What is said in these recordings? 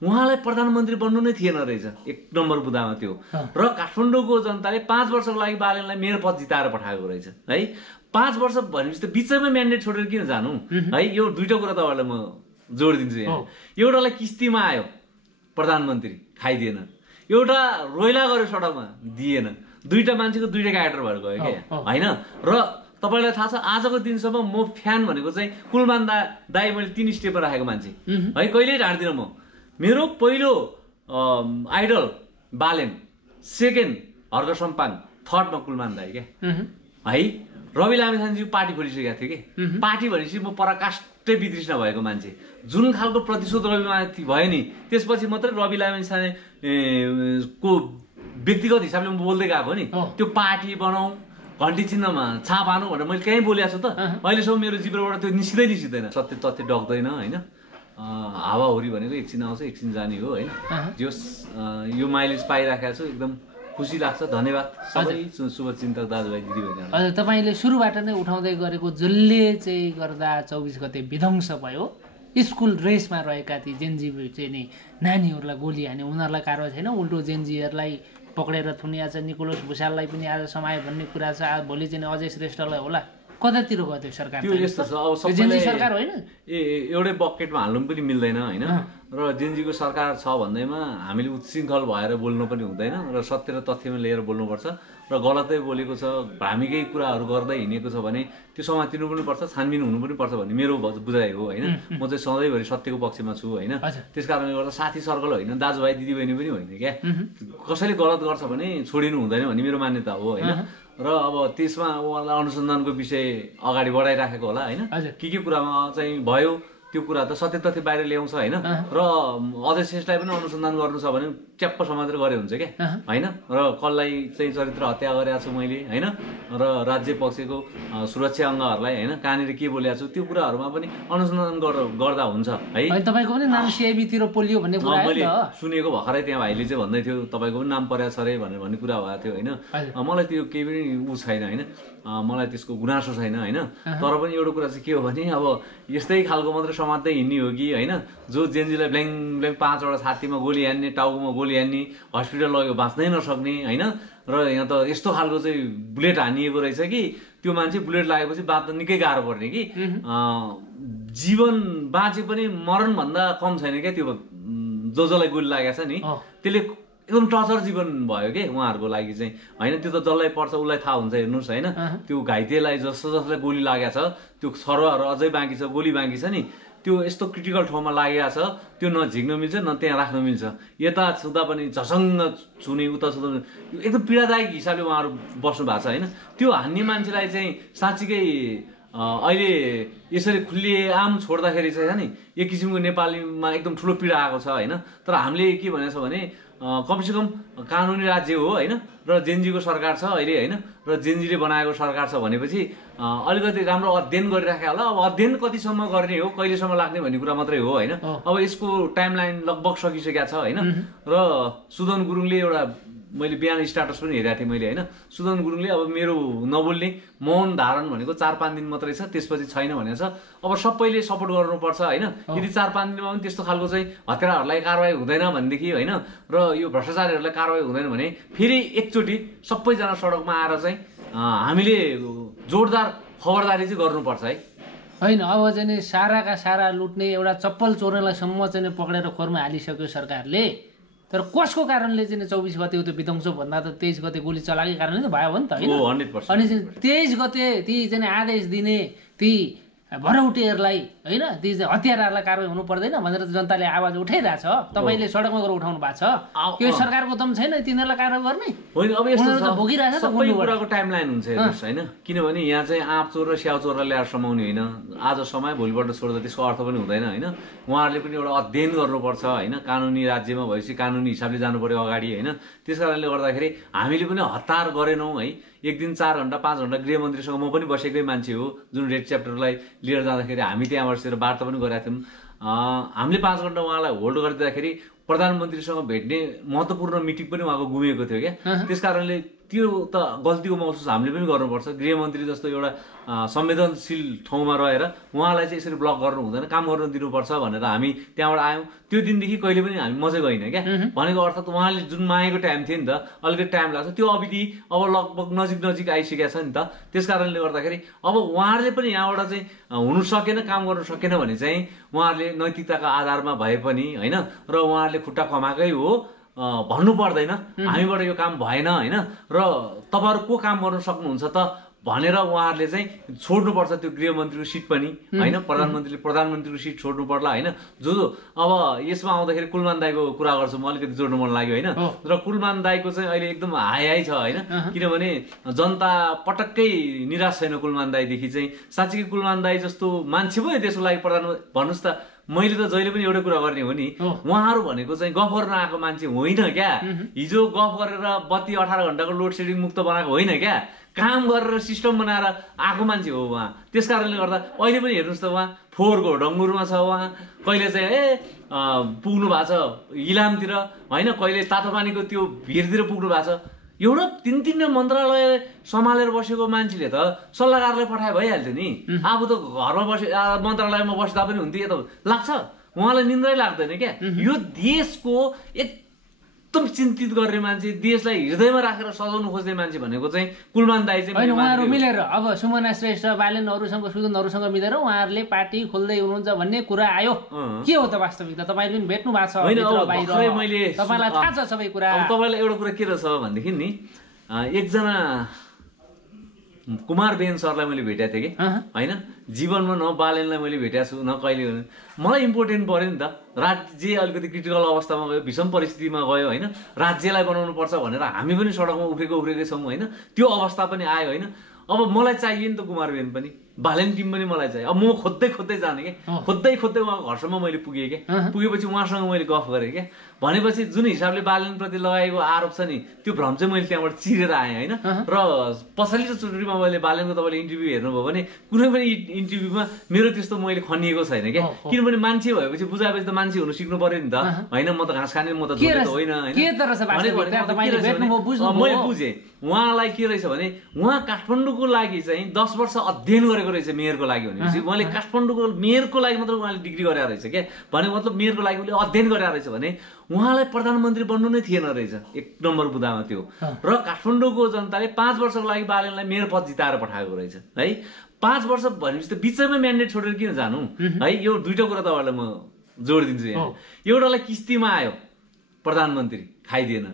उहाँलाई प्रधानमन्त्री बन्नु नै थिएन रहेछ, एक नम्बर बुदामा त्यो। र काठमाडौँको जनताले 5 वर्षको लागि बालेनलाई मेयर पद जिताएर पठाएको रहेछ है। 5 वर्ष भनेपछि त बिचैमा म्यान्डेट छोडेर किन जानु है। यो दुईटा कुरा तपाईँहरूलाई म जोड दिन्छु यहाँ। एउटालाई किस्तीमा आयो प्रधानमन्त्री, खाइदिएन। एउटा रोइला गर्यो सडकमा, दिएन। दुईटा मान्छेको दुईटा क्यारेक्टर भएर गयो क्या होइन। र तपाईँलाई थाहा छ आजको दिनसम्म म फ्यान भनेको चाहिँ कुलमान दाई मैले 3 स्टेपमा राखेको मान्छे है, कहिल्यै ढाड्दिनँ म। मेरो पहिलो आइडल बालेन, सेकेन्ड हर्क सम्पाङ, थर्डमा कुलमान दाई क्या है। रवि लामिछानेज्यू पार्टी खोलिसकेको थियो कि, पार्टी भनेपछि म पराकाष्ठै वितृष्ण भएको मान्छे। जुन खालको प्रतिशोध रविमाथि भयो नि त्यसपछि मात्रै रवि लामिछाने को व्यक्तिगत हिसाबले म बोल्दै गएको नि। त्यो पार्टी बनाऊ, घन्टी चिन्हमा छाप हानु भनेर मैले कहीँ बोलेको छु त? अहिलेसम्म मेरो जिब्रोबाट त्यो निस्किँदैन। सत्य तथ्य डक्दैन होइन। हावाहुरी भनेको एकछिन आउँछ एकछिन जाने हो होइन। जस यो माइलेज पाइराखेको छु, एकदम खुसी लाग्छ। धन्यवाद सबै शुभचिन्तक दाजुभाइ दिदीबहिनी। हजुर, तपाईँले सुरुबाट नै उठाउँदै गरेको जसले चाहिँ गर्दा 24 गते विध्वंस भयो, स्कुल ड्रेसमा रहेका ती जेनजी चाहिँ नि नानीहरूलाई गोली हान्यो, उनीहरूलाई कारवाही छैन। उल्टो जेनजीहरूलाई पक्रेर थुनिया छ। निकोलस भुसाललाई पनि आज समायो भन्ने कुरा छ। आज भोलि चाहिँ अजय श्रेष्ठलाई होला, कतातिर गयो त्यो सरकार? त्यो यस्तो छ, अब जेनजी सरकार होइन, एउटै बकेटमा हाल्नु पनि मिल्दैन होइन। र जेनजीको सरकार छ भन्दैमा हामीले उच्छृङ्खल भएर बोल्नु पनि हुँदैन र सत्य र तथ्यमा लिएर बोल्नुपर्छ। र गलतै बोलेको छ, भ्रामीकै कुराहरू गर्दै हिँडेको छ भने त्यो समातिनु पनि पर्छ, छानबिन हुनु पनि पर्छ भन्ने मेरो बुझाइ हो होइन। म चाहिँ सधैँभरि सत्यको पक्षमा छु होइन। त्यस कारणले गर्दा साथी सर्कल होइन, दाजुभाइ दिदीबहिनी पनि होइन क्या। कसैले गलत गर्छ भने छोडिनु हुँदैन भन्ने मेरो मान्यता हो होइन। र अब त्यसमा उहाँलाई अनुसन्धानको विषय अगाडि बढाइराखेको होला होइन। के कुरामा चाहिँ भयो त्यो कुरा त सत्य तथ्य बाहिर ल्याउँछ होइन। र अझै श्रेष्ठलाई पनि अनुसन्धान गर्नु छ भने च्याप्प समातेर गरे हुन्छ क्या होइन। र कसलाई चाहिँ चरित्र हत्या गरेको छु मैले होइन, र राज्य पक्षको सुरक्षा अङ्गहरूलाई होइन कहाँनिर के बोलेको छु त्यो कुराहरूमा पनि अनुसन्धान गर्दा हुन्छ है। तपाईँको पनि नाम सिआइबीतिर पोलियो भन्ने कुरा मैले सुनेको भर्खरै त्यहाँ भाइले चाहिँ भन्दै थियो तपाईँको पनि नाम परेको छ अरे भन्ने कुरा भएको थियो होइन। मलाई त्यो केही पनि ऊ छैन होइन, मलाई त्यसको गुनासो छैन होइन। तर पनि एउटा कुरा चाहिँ के हो भने अब यस्तै खालको मात्रै समात्दै हिँड्ने हो कि होइन, जो जेनजीलाई ब्ल्याङ 5वटा छातीमा गोली हान्ने, टाउकोमा गोली हान्ने, हस्पिटल लग्यो बाँच्नै नसक्ने होइन। र यहाँ त यस्तो खालको चाहिँ बुलेट हानिएको रहेछ कि त्यो मान्छे बुलेट लागेपछि बाँच्न निकै गाह्रो पर्ने कि। जीवन बाँचे पनि मरणभन्दा कम छैन क्या त्यो जसलाई गोली लागेको छ नि, त्यसले एकदम टर्चर जीवन भयो कि उहाँहरूको लागि चाहिँ होइन। त्यो त जसलाई पर्छ उसलाई थाहा हुन्छ हेर्नुहोस् होइन। त्यो घाइतेलाई जसलाई गोली लागेको छ त्यो सरुवाहरू अझै बाँकी छ, गोली बाँकी छ नि, त्यो यस्तो क्रिटिकल ठाउँमा लागेको छ त्यो न झिक्न मिल्छ न त्यहाँ राख्न मिल्छ। यता छुँदा पनि झसङ्ग छुने, उता छुँदा एकदम पीडादायक हिसाबले उहाँहरू बस्नु भएको छ होइन। त्यो हान्ने मान्छेलाई चाहिँ साँच्चीकै अहिले यसरी खुल्लिए आम छोड्दाखेरि चाहिँ नि एक किसिमको नेपालीमा एकदम ठुलो पीडा आएको छ होइन। तर हामीले के भनेको छ भने कमसेकम कानुनी राज्य हो होइन, र जेनजीको सरकार छ अहिले होइन, र जेनजीले बनाएको सरकार छ भनेपछि अलिकति राम्रो अध्ययन गरिराखे होला। अब अध्ययन कतिसम्म गर्ने हो, कहिलेसम्म लाग्ने भन्ने कुरा मात्रै हो होइन। अब यसको टाइमलाइन लगभग सकिसकेको छ होइन। र सुदन गुरुङले एउटा मैले बिहान स्टाटस पनि हेरेको थिएँ मैले होइन। सुदन गुरुङले अब मेरो नबोल्ने मौन धारण भनेको 4-5 दिन मात्रै छ, त्यसपछि छैन भनेको छ। अब सबैले सपोर्ट गर्नुपर्छ होइन। यदि 4-5 दिनमा पनि त्यस्तो खालको चाहिँ हत्याराहरूलाई कारवाही हुँदैन भनेदेखि होइन, र यो भ्रष्टाचारीहरूलाई कारवाही हुँदैन भने फेरि एकचोटि सबैजना सडकमा आएर चाहिँ हामीले जोरदार खबरदारी चाहिँ गर्नुपर्छ है होइन। अब चाहिँ साराका सारा लुट्ने एउटा चप्पल चोर्नेलाई सम्म चाहिँ पक्रेर खोरमा हालिसक्यो सरकारले। तर कसको कारणले चाहिँ 24 गते त्यो विध्वंस भन्दा त 23 गते गोली चलाएकै कारणले त भयो हो नि त होइन। 100%। अनि 23 गते ती चाहिँ आदेश दिने ती भरौटेहरूलाई होइन, ती चाहिँ हतियारहरूलाई कारवाही हुनु पर्दैन भनेर जनताले आवाज उठाइरहेछ। तपाईँले सडकमा गएर उठाउनु भएको छ, यो सरकारको दम छैन तिनीहरूलाई कारवाही गर्ने होइन। अब यस्तो भोगिरहेछ सबै कुराको टाइमलाइन हुन्छ हेर्नुहोस् होइन। किनभने यहाँ चाहिँ आँप चोर र स्याउ चोरलाई ल्याएर समाउने होइन। आज समय भोलिपल्ट छोड्दा त्यसको अर्थ पनि हुँदैन होइन। उहाँहरूले पनि एउटा अध्ययन गर्नुपर्छ होइन। कानुनी राज्यमा भएपछि कानुनी हिसाबले जानु पर्यो अगाडि होइन। त्यस कारणले गर्दाखेरि हामीले पनि हतार गरेनौँ है। एक दिन 4 घण्टा 5 घण्टा गृहमन्त्रीसँग म पनि बसेकै मान्छे हो, जुन रेड च्याप्टरलाई लिएर जाँदाखेरि हामी त्यहाँ बसेर वार्ता पनि गरेका थियौँ। हामीले 5 घण्टा उहाँलाई होल्ड गरिदिँदाखेरि प्रधानमन्त्रीसँग भेट्ने महत्त्वपूर्ण मिटिङ पनि उहाँको गुमेको थियो क्या। त्यस कारणले त्यो त गल्तीको महसुस हामीले पनि गर्नुपर्छ। गृहमन्त्री जस्तो एउटा संवेदनशील ठाउँमा रहेर उहाँलाई चाहिँ यसरी ब्लक गर्नु हुँदैन, काम गर्नु दिनुपर्छ भनेर हामी त्यहाँबाट आयौँ। त्यो दिनदेखि कहिले पनि हामी मजै गएन क्या। भनेको अर्थात् उहाँले जुन मागेको टाइम थियो नि त, अलिकति टाइम लाग्छ, त्यो अवधि अब लगभग नजिक आइसकेको छ नि त। त्यस कारणले गर्दाखेरि अब उहाँहरूले पनि यहाँबाट चाहिँ हुनु सकेन, काम गर्नु सकेन भने चाहिँ उहाँहरूले नैतिकताको आधारमा भए पनि होइन, र उहाँहरूले खुट्टा कमाएकै हो भन्नु पर्दैन हामीबाट यो काम भएन होइन, र तपाईँहरू को काम गर्न सक्नुहुन्छ त भनेर उहाँहरूले चाहिँ छोड्नुपर्छ त्यो गृहमन्त्रीको सिट पनि होइन। प्रधानमन्त्रीको सिट छोड्नु पर्ला होइन। जो अब यसमा आउँदाखेरि कुलमान दाईको कुरा गर्छु म, अलिकति जोड्नु मन लाग्यो होइन। र कुलमान दाईको चाहिँ अहिले एकदम हाई छ होइन, किनभने जनता पटक्कै निराश छैन कुलमान दाईदेखि चाहिँ। साँच्चीकै कुलमान दाई जस्तो मान्छे पो देशको लागि प्रधानमन्त्री भन्नुहोस् त। मैले त जहिले पनि एउटै कुरा गर्ने हो नि, उहाँहरू भनेको चाहिँ गफ गर्न आएको मान्छे होइन क्या। हिजो गफ गरेर बत्ती 18 घण्टाको लोड सेडिङ मुक्त बनाएको होइन क्या, काम गरेर सिस्टम बनाएर आएको मान्छे हो उहाँ। त्यस कारणले गर्दा अहिले पनि हेर्नुहोस् त, उहाँ फोहोरको डङ्गुरमा छ, उहाँ कहिले चाहिँ पुग्नु भएको छ इलामतिर होइन, कहिले तातो पानीको त्यो भिरतिर पुग्नु भएको छ। एउटा 3 मन्त्रालय सम्हालेर बसेको मान्छेले त सल्लाहकारलाई पठाए भइहाल्थ्यो नि। अब त घरमा मन्त्रालयमा बस्दा पनि हुन्थ्यो, त लाग्छ उहाँलाई निन्द्रै लाग्दैन क्या। यो देशको एकदम चिन्तित गर्ने मान्छे, देशलाई हृदयमा राखेर सजाउनु खोज्ने मान्छे भनेको चाहिँ कुलमान दाई चाहिँ। उहाँहरू मिलेर अब सुमना श्रेष्ठ बालेनहरूसँग सुगन्धहरूसँग मिलेर उहाँहरूले पार्टी खोल्दै हुनुहुन्छ भन्ने कुरा आयो। के हो त वास्तविकता? तपाईँले पनि भेट्नु भएको छ, तपाईँलाई थाहा छ सबै कुरा। तपाईँलाई एउटा कुरा के रहेछ भनेदेखि नि, एकजना कुमार बेन सरलाई मैले भेटेको थिएँ कि होइन, जीवनमा न बालेनलाई मैले भेटेको छु न कहिले। मलाई इम्पोर्टेन्ट पऱ्यो नि त, राज्य अलिकति क्रिटिकल अवस्थामा गयो, विषम परिस्थितिमा गयो होइन, राज्यलाई बनाउनु पर्छ भनेर हामी पनि सडकमा उफ्रेकै छौँ होइन। त्यो अवस्था पनि आयो होइन। अब मलाई चाहियो नि त कुमार बेन पनि, बालेन टिम पनि मलाई चाहियो। अब म खोज्दै जाने क्या, खोज्दै उहाँको घरसम्म मैले पुगेँ क्या। पुगेपछि उहाँसँग मैले गफ गरेँ क्या। भनेपछि जुन हिसाबले बालेनप्रति लगाएको आरोप छ नि, त्यो भ्रम चाहिँ मैले त्यहाँबाट चिरेर आएँ होइन। र पछिल्लोचोटिमा मैले बालेनको तपाईँले इन्टरभ्यू हेर्नुभयो भने कुनै पनि इन्टरभ्यूमा मेरो त्यस्तो मैले खनिएको छैन क्या। किनभने मान्छे भएपछि बुझाएपछि त मान्छे हुनु सिक्नु पर्यो नि त होइन। म त घाँस खाने, म त होइन होइन। मैले बुझेँ उहाँलाई के रहेछ भने, उहाँ काठमाडौँको लागि चाहिँ 10 वर्ष अध्ययन गरेको रहेछ मेयरको लागि भनेपछि। उहाँले काठमाडौँको मेयरको लागि मात्र उहाँले डिग्री गरेर रहेछ क्या। भने मतलब मेयरको लागि उसले अध्ययन गरेर रहेछ भने उहाँलाई प्रधानमन्त्री बन्नु नै थिएन रहेछ, 1 नम्बर बुदामा त्यो। र काठमाडौँको जनताले 5 वर्षको लागि बालेनलाई मेयर पद जिताएर पठाएको रहेछ है। 5 वर्ष भनेपछि त बिचैमा म्यान्डेट छोडेर किन जानु है। यो दुईटा कुरा तपाईँलाई म जोडिदिन्छु यहाँ। एउटालाई किस्तीमा आयो प्रधानमन्त्री, खाइदिएन।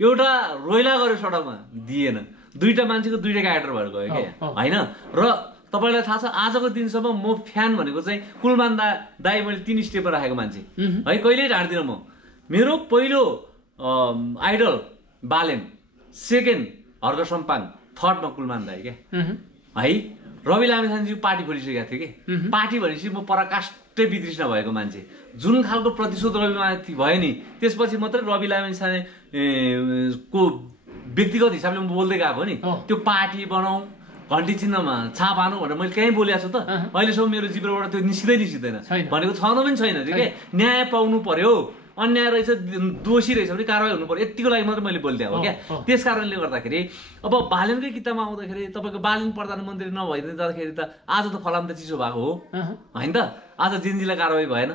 एउटा रोइला गऱ्यो सडकमा, दिएन। दुईटा मान्छेको दुईटा क्यारेक्टर भएर गयो क्या होइन। र तपाईँलाई थाहा छ आजको दिनसम्म म फ्यान भनेको चाहिँ कुलमान दाई मैले 3 स्टेपमा राखेको मान्छे है, कहिल्यै ढाड्दिनँ म। मेरो पहिलो आइडल बालेन, सेकेन्ड हर्क सम्पाङ, थर्डमा कुलमान दाई क्या है। रवि लामिछानेज्यू पार्टी खोलिसकेको थियो कि, पार्टी भनेपछि म पराकाष्ठै वितृष्ण भएको मान्छे। जुन खालको प्रतिशोध रविमाथि भयो नि, त्यसपछि मात्रै रवि लामिछाने को व्यक्तिगत हिसाबले म बोल्दै गएको नि। त्यो पार्टी बनाऊ, घन्टी चिन्हमा छाप हानु भनेर मैले कहीँ बोलेको छु त? अहिलेसम्म मेरो जिब्रोबाट त्यो निस्किँदैन भनेको छन पनि छैन। ठिकै, न्याय पाउनु पर्यो, अन्याय रहेछ, दोषी रहेछ भने कारवाही हुनु पर्यो, यतिको लागि मात्रै मैले बोलिदिएको हो क्या। त्यस कारणले गर्दाखेरि अब बालेनकै किताबमा आउँदाखेरि तपाईँको बालेन प्रधानमन्त्री नभइदिँदा जाँदाखेरि त आज त फलाम त चिसो भएको हो होइन त। आज जेनजीलाई कारवाही भएन,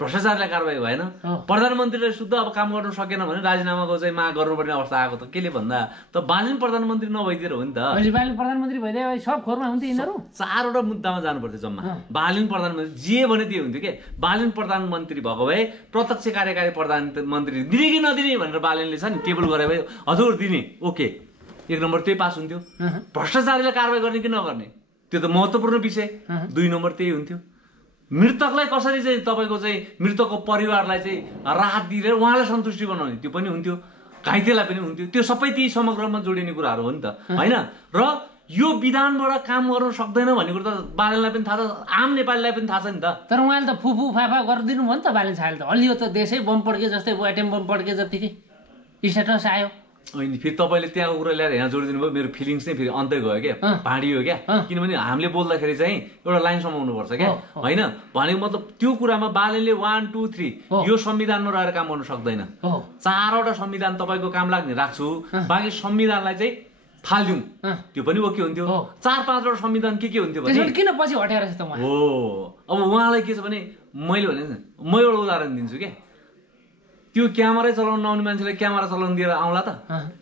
भ्रष्टाचारलाई कारवाही भएन, प्रधानमन्त्रीले शुद्ध अब काम गर्न सकेन भने राजीनामाको चाहिँ माग गर्नुपर्ने अवस्था आएको त केले भन्दा त बालेन प्रधानमन्त्री नभइदिएर हो नि त। बालेन प्रधानमन्त्री भइदिए सब खोरमा हुन्थ्यो यिनीहरू। 4वटा मुद्दामा जानुपर्थ्यो जम्मा। बालेन प्रधानमन्त्री जे भने त्यो हुन्थ्यो के। बालेन प्रधानमन्त्री भएको भए प्रत्यक्ष कार्यकारी प्रधानमन्त्री दिने कि नदिने भनेर बालेनले छ नि टेबल गरे भए हजुर दिने, ओके, 1 नम्बर त्यही पास हुन्थ्यो। भ्रष्टाचारीलाई कारवाही गर्ने कि नगर्ने त्यो त महत्त्वपूर्ण विषय, 2 नम्बर त्यही हुन्थ्यो। मृतकलाई कसरी चाहिँ तपाईँको चाहिँ मृतकको परिवारलाई चाहिँ राहत दिएर उहाँलाई सन्तुष्टि बनाउने त्यो पनि हुन्थ्यो, घाइतेलाई पनि हुन्थ्यो। त्यो सबै ती समग्रमा जोडिने कुराहरू हो नि त होइन। र यो विधानबाट काम गर्न सक्दैन भन्ने कुरो त बालेनलाई पनि थाहा छ, आम नेपालीलाई पनि थाहा छ नि त। तर उहाँले त फुफु फाफा गरिदिनु भयो नि त बालेन साहबले त। हलियो त देशै बम पड्के जस्तै एटम बम पड्के जतिकै स्ट्याटस आयो। अनि फेरि तपाईँले त्यहाँको कुरा ल्याएर यहाँ जोडिदिनु भयो, मेरो फिलिङ्स नै फेरि अन्तै गयो क्या, भाँडियो क्या। किनभने हामीले बोल्दाखेरि चाहिँ एउटा लाइन समाउनुपर्छ क्या होइन। भनेको मतलब त्यो कुरामा बालेनले 1, 2, 3 यो संविधानमा रहेर काम गर्नु सक्दैन। 4वटा संविधान तपाईँको काम लाग्ने राख्छु, बाँकी संविधानलाई चाहिँ थाल्यौँ त्यो पनि ओके हुन्थ्यो 4-5 वटा संविधान के हुन्थ्यो भने किन पछि हटेर छ त उहाँ हो अब उहाँलाई के छ भने मैले भने म एउटा उदाहरण दिन्छु के त्यो क्यामेरै चलाउन नआउने मान्छेलाई क्यामेरा चलाउन दिएर आउँला त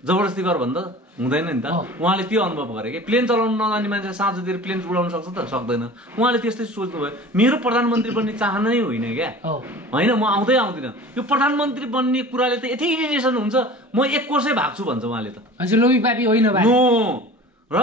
जबरजस्ती गर भन्दा हुँदैन नि त उहाँले त्यो अनुभव गरे कि प्लेन चलाउन नजान्ने मान्छेले साँझतिर प्लेन उडाउन सक्छ त सक्दैन उहाँले त्यस्तै सोच्नुभयो मेरो प्रधानमन्त्री बन्ने चाहना नै होइन क्या होइन म आउँदिनँ यो प्रधानमन्त्री बन्ने कुराले त यति इरिटेसन हुन्छ म 1 कोर्सै भाग्छु भन्छ उहाँले त लोभी पापी होइन नो र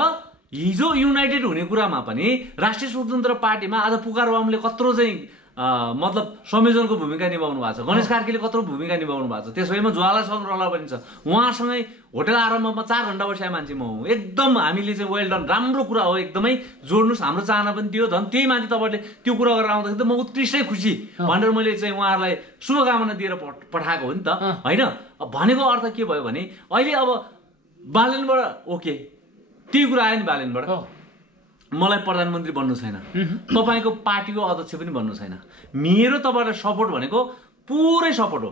हिजो युनाइटेड हुने कुरामा पनि राष्ट्रिय स्वतन्त्र पार्टीमा आज पुकार बाबुले कत्रो चाहिँ मतलब संयोजनको भूमिका निभाउनु भएको छ गणेश कार्कीले कत्रो भूमिका निभाउनु भएको छ त्यसैमा ज्वाला सङ्ग्रहालय पनि छ उहाँसँगै होटल आरम्भमा 4 घण्टा बसेको मान्छे म हुँ एकदम हामीले चाहिँ वेल डन राम्रो कुरा हो एकदमै जोड्नुहोस् हाम्रो चाहना पनि त्यो झन् त्यही माथि तपाईँले त्यो कुरा गरेर आउँदाखेरि त म उत्कृष्टै खुसी भनेर मैले चाहिँ उहाँहरूलाई शुभकामना दिएर पठाएको हो नि त होइन भनेको अर्थ के भयो भने अहिले अब बालेनबाट ओके त्यही कुरा आयो नि बालेनबाट मलाई प्रधानमन्त्री बन्नु छैन तपाईँको पार्टीको अध्यक्ष पनि बन्नु छैन मेरो तपाईँलाई सपोर्ट भनेको पुरै सपोर्ट हो